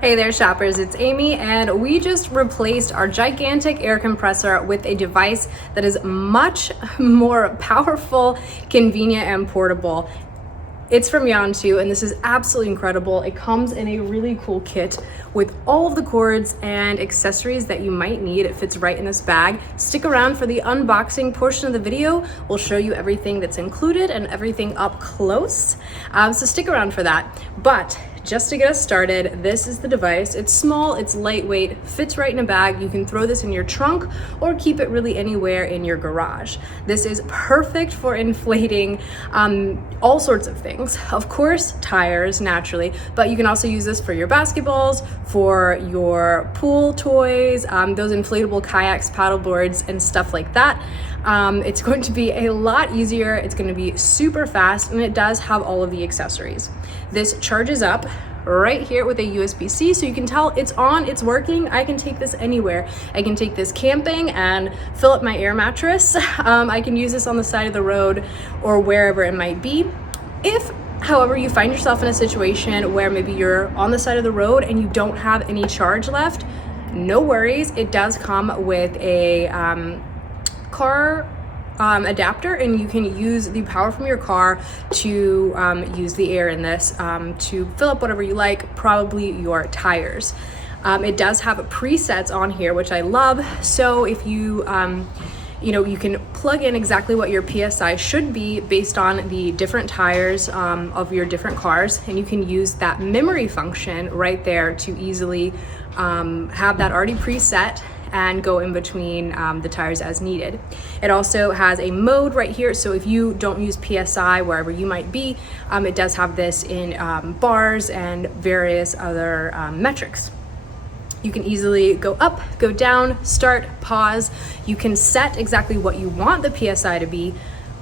Hey there shoppers, it's Amy, and we just replaced our gigantic air compressor with a device that is much more powerful, convenient, and portable. It's from YANTU, and this is absolutely incredible. It comes in a really cool kit with all of the cords and accessories that you might need. It fits right in this bag. Stick around for the unboxing portion of the video. We'll show you everything that's included and everything up close. So stick around for that. But just to get us started, this is the device. It's small, it's lightweight, fits right in a bag. You can throw this in your trunk or keep it really anywhere in your garage. This is perfect for inflating all sorts of things. Of course, tires, naturally, but you can also use this for your basketballs, for your pool toys, those inflatable kayaks, paddle boards, and stuff like that. It's going to be a lot easier. It's going to be super fast, and it does have all of the accessories. This charges up right here with a USB-C, so you can tell it's on, it's working. I can take this anywhere. I can take this camping and fill up my air mattress. I can use this on the side of the road or wherever it might be. If, however, you find yourself in a situation where maybe you're on the side of the road and you don't have any charge left, no worries. It does come with a car adapter, and you can use the power from your car to use the air in this to fill up whatever you like, probably your tires. It does have presets on here, which I love. So if you you can plug in exactly what your PSI should be based on the different tires of your different cars, and you can use that memory function right there to easily have that already preset and go in between the tires as needed. It also has a mode right here, so if you don't use PSI wherever you might be, it does have this in bars and various other metrics. You can easily go up, go down, start, pause. You can set exactly what you want the PSI to be,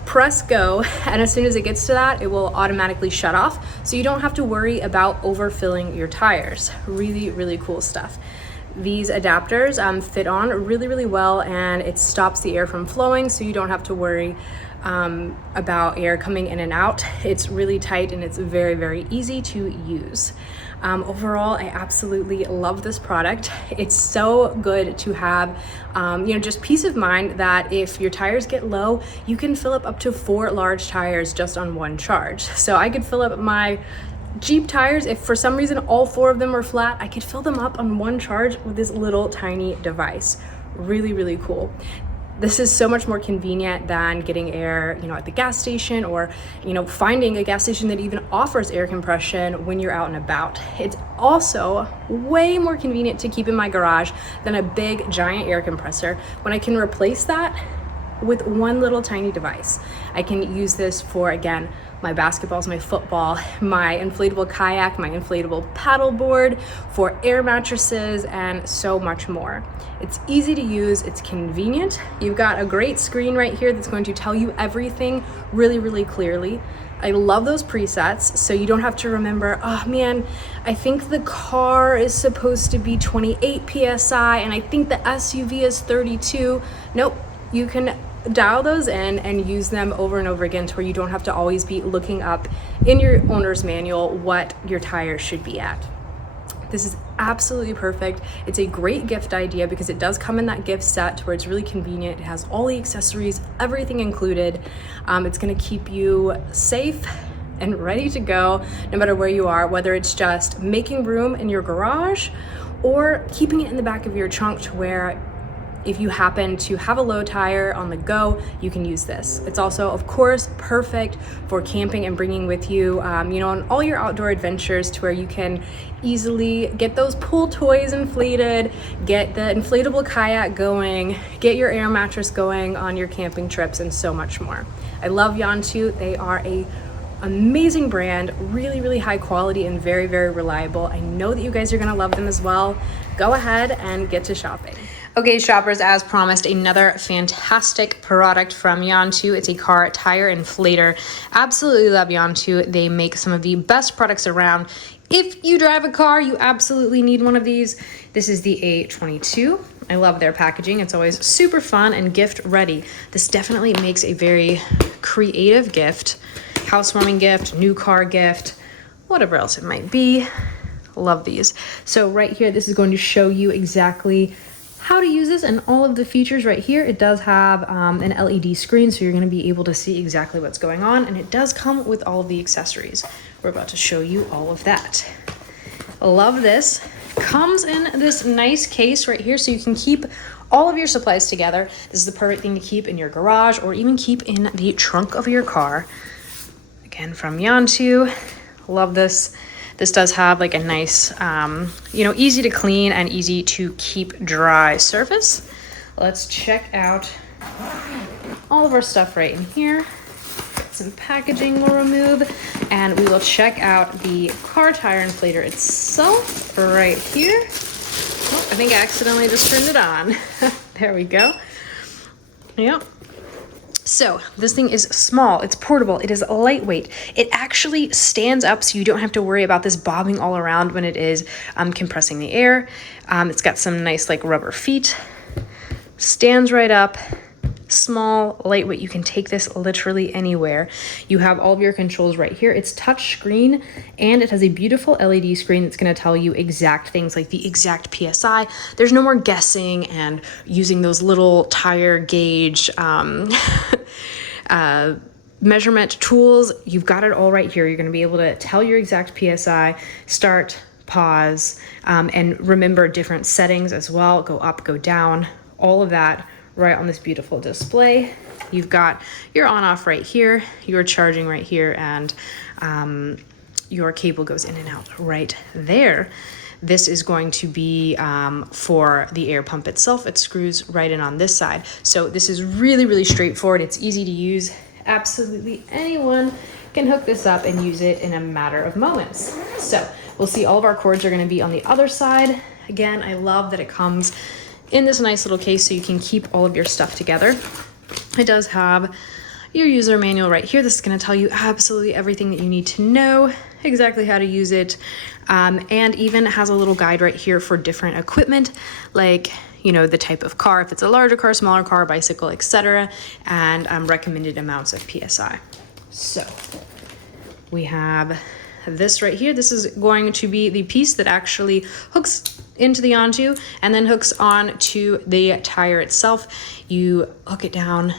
press go, and as soon as it gets to that, it will automatically shut off, so you don't have to worry about overfilling your tires. Really, really cool stuff. These adapters fit on really well, and it stops the air from flowing, so you don't have to worry about air coming in and out. It's really tight, and it's very easy to use. Overall, I absolutely love this product. It's so good to have, just peace of mind that if your tires get low, you can fill up to 4 large tires just on one charge. So I could fill up my Jeep tires. If for some reason all 4 of them were flat, I could fill them up on one charge with this little tiny device. Really cool. This is so much more convenient than getting air, at the gas station, or, finding a gas station that even offers air compression when you're out and about. It's also way more convenient to keep in my garage than a big giant air compressor when I can replace that with one little tiny device. I can use this for, again, my basketballs, my football, my inflatable kayak, my inflatable paddle board, for air mattresses, and so much more. It's easy to use, it's convenient. You've got a great screen right here that's going to tell you everything really clearly. I love those presets, so you don't have to remember, oh man, I think the car is supposed to be 28 PSI and I think the SUV is 32. Nope, you can dial those in and use them over and over again to where you don't have to always be looking up in your owner's manual what your tires should be at. This is absolutely perfect. It's a great gift idea because it does come in that gift set where it's really convenient. It has all the accessories, everything included. It's gonna keep you safe and ready to go no matter where you are, whether it's just making room in your garage or keeping it in the back of your trunk to where if you happen to have a low tire on the go, you can use this. It's also, of course, perfect for camping and bringing with you, on all your outdoor adventures to where you can easily get those pool toys inflated, get the inflatable kayak going, get your air mattress going on your camping trips, and so much more. I love YANTU. They are a amazing brand, really high quality and very reliable. I know that you guys are gonna love them as well. Go ahead and get to shopping. Okay, shoppers, as promised, another fantastic product from YANTU. It's a car tire inflator. Absolutely love YANTU. They make some of the best products around. If you drive a car, you absolutely need one of these. This is the A22. I love their packaging. It's always super fun and gift ready. This definitely makes a very creative gift. Housewarming gift, new car gift, whatever else it might be. Love these. So right here, this is going to show you exactly how to use this and all of the features right here. It does have an LED screen, so you're going to be able to see exactly what's going on, and it does come with all of the accessories. We're about to show you all of that. Love this. Comes in this nice case right here, so you can keep all of your supplies together. This is the perfect thing to keep in your garage or even keep in the trunk of your car. Again, from YANTU. Love this. This does have like a nice, easy to clean and easy to keep dry surface. Let's check out all of our stuff right in here. Some packaging we'll remove, and we will check out the car tire inflator itself right here. Oh, I think I accidentally just turned it on. There we go. Yep. So this thing is small, it's portable, it is lightweight. It actually stands up, so you don't have to worry about this bobbing all around when it is compressing the air. It's got some nice like rubber feet. Stands right up. Small, lightweight. You can take this literally anywhere. You have all of your controls right here. It's touch screen, and it has a beautiful LED screen that's going to tell you exact things like the exact PSI. There's no more guessing and using those little tire gauge measurement tools. You've got it all right here. You're going to be able to tell your exact PSI, start, pause, and remember different settings as well. Go up, go down, all of that right on this beautiful display. You've got your on off right here, your charging right here, and your cable goes in and out right there. This is going to be for the air pump itself. It screws right in on this side. So this is really, really straightforward. It's easy to use. Absolutely anyone can hook this up and use it in a matter of moments. So we'll see all of our cords are going to be on the other side. Again, I love that it comes in this nice little case so you can keep all of your stuff together. It does have your user manual right here. This is going to tell you absolutely everything that you need to know, exactly how to use it, and even has a little guide right here for different equipment, like the type of car, if it's a larger car, smaller car, bicycle, etc., and recommended amounts of PSI. So we have this right here. This is going to be the piece that actually hooks into the YANTU and then hooks on to the tire itself. You hook it down,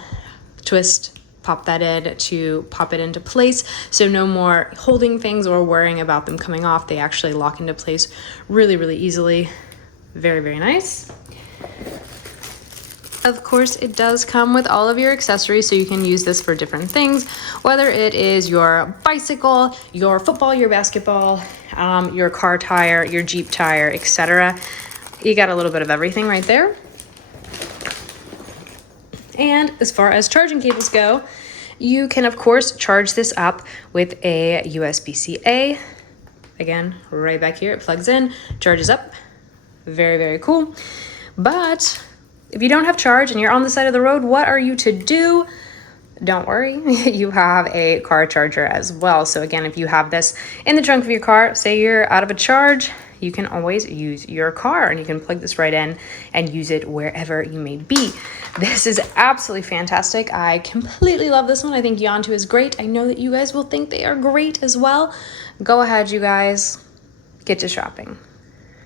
twist, pop that in to pop it into place. So no more holding things or worrying about them coming off. They actually lock into place really, really easily. Very, very nice. Of course, it does come with all of your accessories, so you can use this for different things, whether it is your bicycle, your football, your basketball, your car tire, your Jeep tire, etc. You got a little bit of everything right there. And as far as charging cables go, you can, of course, charge this up with a USB-C-A. Again, right back here, it plugs in, charges up. Very, very cool. But if you don't have charge and you're on the side of the road, what are you to do? Don't worry, you have a car charger as well. So again, if you have this in the trunk of your car, say you're out of a charge, you can always use your car and you can plug this right in and use it wherever you may be. This is absolutely fantastic. I completely love this one. I think YANTU is great. I know that you guys will think they are great as well. Go ahead, you guys, get to shopping.